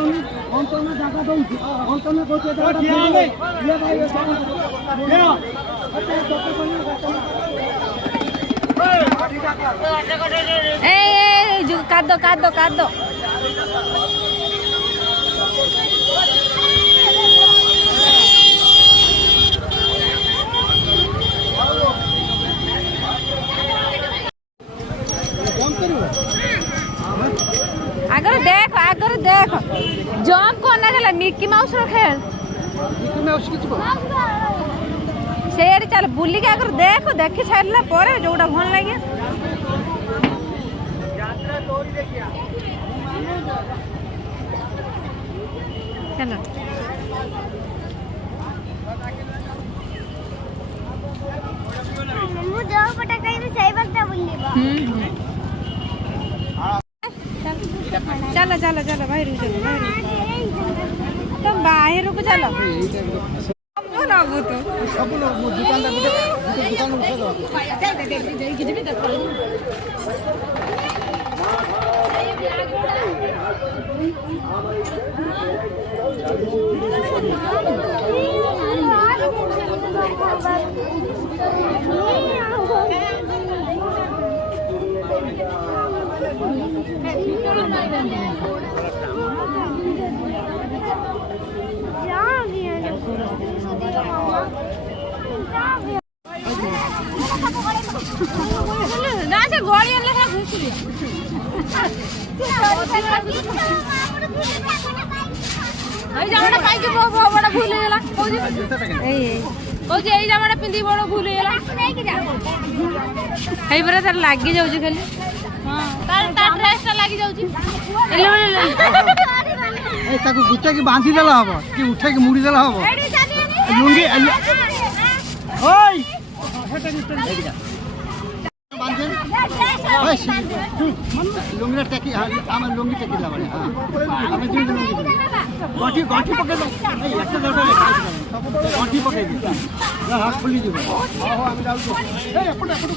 ଅନ୍ତନ ଜାଗା ଦଉଛି ଅନ୍ତନ କାଦ କାଦ କାଦ आगर देख जंप करना चला मिकी माउस रो खेल से चल बुलिक आगर देखी सारा पर जोटा भल लगे चलो चलो चलो चलो बाहर चलो तुम बाहर को चलो सब लोग दुकान गोली जामा पिंधि बड़ भूल तार लगी जाऊँ खाली लगी जाऊँ गुटा की बांधी देला हम कि उठा के मुड़ी देला हम लुंगी लुंगी टेकी आम लुंगी टेकी लाबे हां आम दुई लुंगी गठी गठी पके दो एक गठी पके दे हाथ खुली जीव हां हम जाऊ ए एपट एपट